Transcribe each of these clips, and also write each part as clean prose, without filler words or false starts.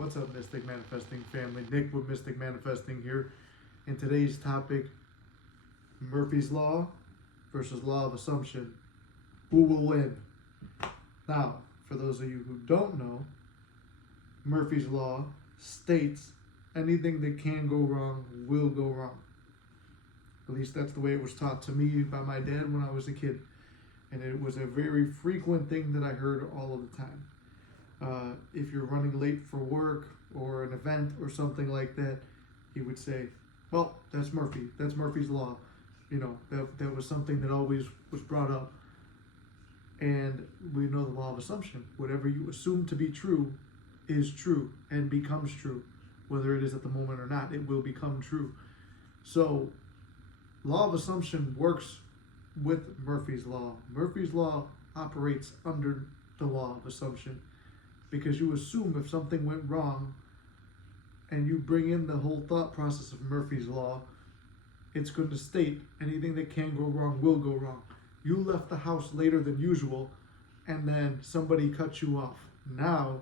What's up, Mystic Manifesting family? Nick with Mystic Manifesting here. In today's topic, Murphy's Law versus Law of Assumption. Who will win? Now, for those of you who don't know, Murphy's Law states anything that can go wrong will go wrong. At least that's the way it was taught to me by my dad when I was a kid. And it was a very frequent thing that I heard all of the time. If you're running late for work or an event or something like that, he would say, well, that's Murphy. That's Murphy's Law. You know, that was something that always was brought up. And we know the law of assumption. Whatever you assume to be true is true and becomes true. Whether it is at the moment or not, it will become true. So, law of assumption works with Murphy's Law. Murphy's Law operates under the law of assumption, because you assume if something went wrong and you bring in the whole thought process of Murphy's Law, it's going to state anything that can go wrong will go wrong. You left the house later than usual and then somebody cut you off. Now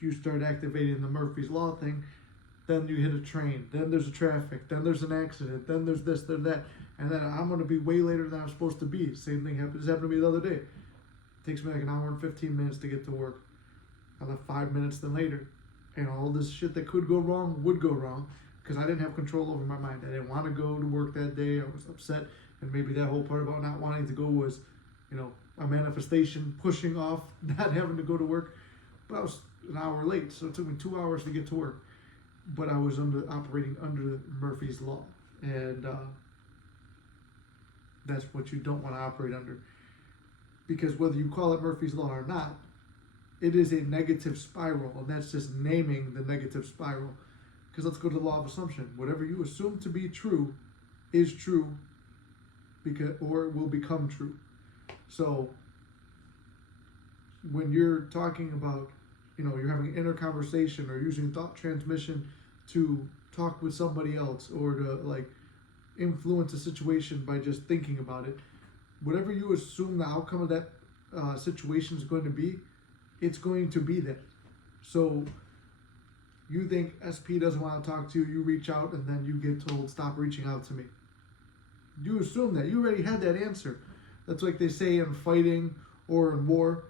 you start activating the Murphy's Law thing. Then you hit a train, then there's a traffic, then there's an accident, then there's this, then that, and then I'm going to be way later than I'm supposed to be. Same thing happened to me the other day. It takes me like an hour and 15 minutes to get to work. I left 5 minutes then later, and all this shit that could go wrong would go wrong because I didn't have control over my mind. I didn't want to go to work that day. I was upset, and maybe that whole part about not wanting to go was, you know, a manifestation pushing off not having to go to work. But I was an hour late, so it took me 2 hours to get to work. But I was operating under Murphy's Law, and that's what you don't want to operate under, because whether you call it Murphy's Law or not, it is a negative spiral, and that's just naming the negative spiral. Because let's go to the law of assumption. Whatever you assume to be true is true, because or it will become true. So when you're talking about, you know, you're having an inner conversation or using thought transmission to talk with somebody else or to like influence a situation by just thinking about it, whatever you assume the outcome of that situation is going to be, it's going to be that. So you think SP doesn't want to talk to you, you reach out, and then you get told, stop reaching out to me. You assume that. You already had that answer. That's like they say in fighting or in war,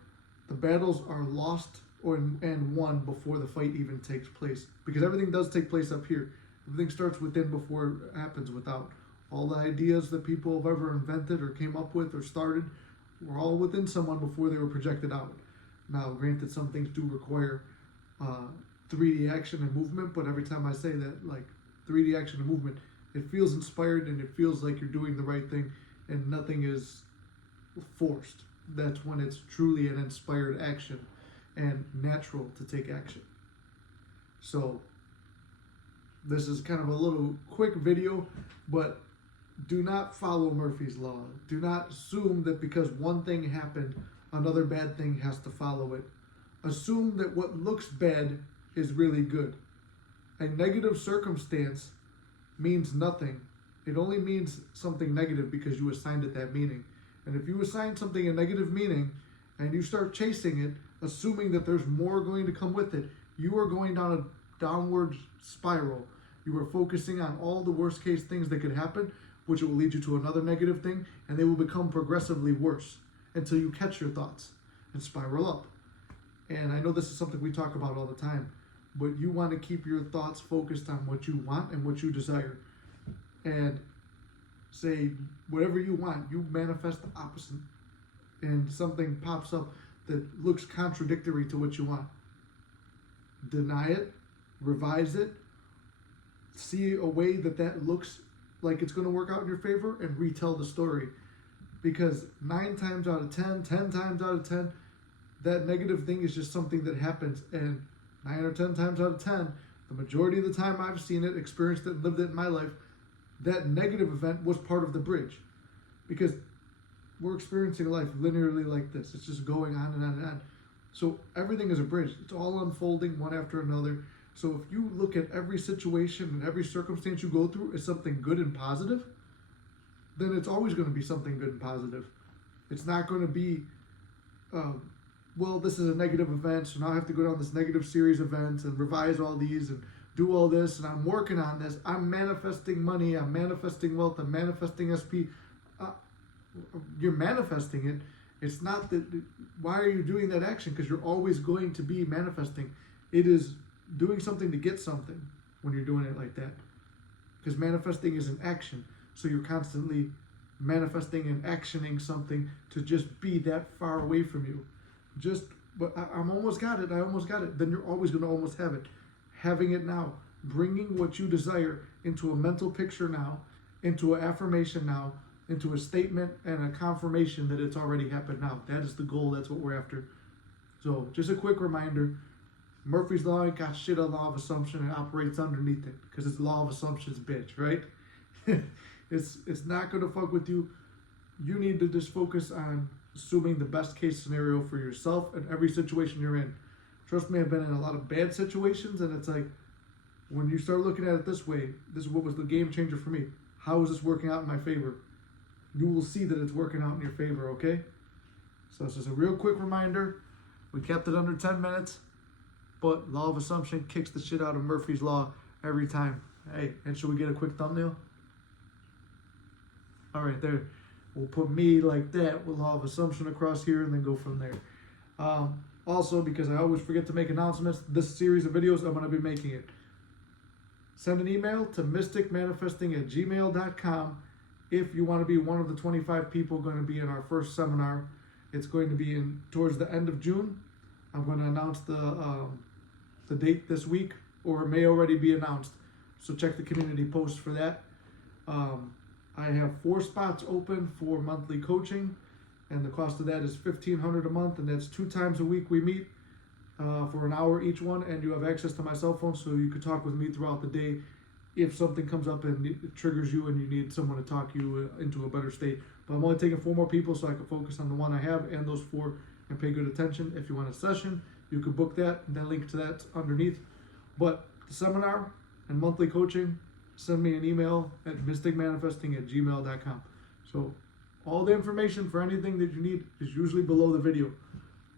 the battles are lost and won before the fight even takes place. Because everything does take place up here. Everything starts within before it happens without. All the ideas that people have ever invented or came up with or started were all within someone before they were projected out. Now, granted, some things do require 3D action and movement, but every time I say that, like 3D action and movement, it feels inspired and it feels like you're doing the right thing and nothing is forced. That's when it's truly an inspired action and natural to take action. So, this is kind of a little quick video, but do not follow Murphy's Law. Do not assume that because one thing happened, another bad thing has to follow it. Assume that what looks bad is really good. A negative circumstance means nothing. It only means something negative because you assigned it that meaning. And if you assign something a negative meaning and you start chasing it, assuming that there's more going to come with it, you are going down a downward spiral. You are focusing on all the worst case things that could happen, which will lead you to another negative thing, and they will become progressively worse until you catch your thoughts and spiral up. And I know this is something we talk about all the time, but you want to keep your thoughts focused on what you want and what you desire. And say whatever you want, you manifest the opposite. And something pops up that looks contradictory to what you want. Deny it, revise it, see a way that looks like it's going to work out in your favor, and retell the story. Because 9 times out of 10, 10 times out of 10, that negative thing is just something that happens. And 9 or 10 times out of 10, the majority of the time I've seen it, experienced it, lived it in my life, that negative event was part of the bridge. Because we're experiencing life linearly like this. It's just going on and on and on. So everything is a bridge. It's all unfolding one after another. So if you look at every situation and every circumstance you go through as something good and positive, then it's always going to be something good and positive. It's not going to be well, this is a negative event, so now I have to go down this negative series event and revise all these and do all this, and I'm working on this. I'm manifesting money, I'm manifesting wealth, I'm manifesting SP. Uh, you're manifesting it. It's not that, why are you doing that action? Because you're always going to be manifesting. It is doing something to get something when you're doing it like that. Because manifesting is an action. So you're constantly manifesting and actioning something to just be that far away from you. But I'm almost got it. I almost got it. Then you're always going to almost have it. Having it now, bringing what you desire into a mental picture now, into an affirmation now, into a statement and a confirmation that it's already happened now. That is the goal. That's what we're after. So just a quick reminder, Murphy's Law ain't got shit on law of assumption. It operates underneath it because it's law of assumptions, bitch, right? It's not going to fuck with you. You need to just focus on assuming the best case scenario for yourself and every situation you're in. Trust me, I've been in a lot of bad situations, and it's like, when you start looking at it this way, this is what was the game changer for me. How is this working out in my favor? You will see that it's working out in your favor, okay? So this is a real quick reminder. We kept it under 10 minutes, but law of assumption kicks the shit out of Murphy's Law every time. Hey, and should we get a quick thumbnail? All right, there. We'll put me like that with law of assumption across here and then go from there. Also, because I always forget to make announcements, this series of videos, I'm going to be making it. Send an email to mysticmanifesting@gmail.com if you want to be one of the 25 people going to be in our first seminar. It's going to be towards the end of June. I'm going to announce the date this week, or it may already be announced. So check the community post for that. I have 4 spots open for monthly coaching, and the cost of that is $1,500 a month, and that's 2 times a week we meet for an hour each one, and you have access to my cell phone, so you can talk with me throughout the day if something comes up and it triggers you and you need someone to talk you into a better state. But I'm only taking 4 more people so I can focus on the one I have and those 4 and pay good attention. If you want a session, you can book that, and that link to that's underneath. But the seminar and monthly coaching, send me an email at mysticmanifesting@gmail.com. So all the information for anything that you need is usually below the video.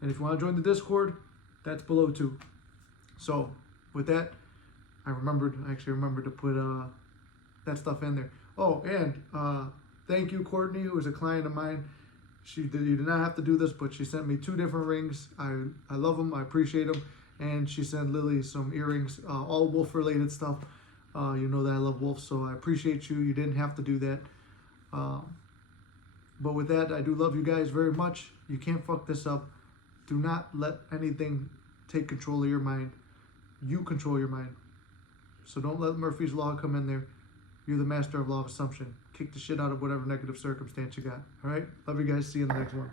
And if you want to join the Discord, that's below too. So with that, I actually remembered to put that stuff in there. Oh, and thank you, Courtney, who is a client of mine. You did not have to do this, but she sent me 2 different rings. I love them. I appreciate them. And she sent Lily some earrings, all wolf-related stuff. You know that I love wolves, so I appreciate you. You didn't have to do that. But with that, I do love you guys very much. You can't fuck this up. Do not let anything take control of your mind. You control your mind. So don't let Murphy's Law come in there. You're the master of law of assumption. Kick the shit out of whatever negative circumstance you got. All right? Love you guys. See you in the next one.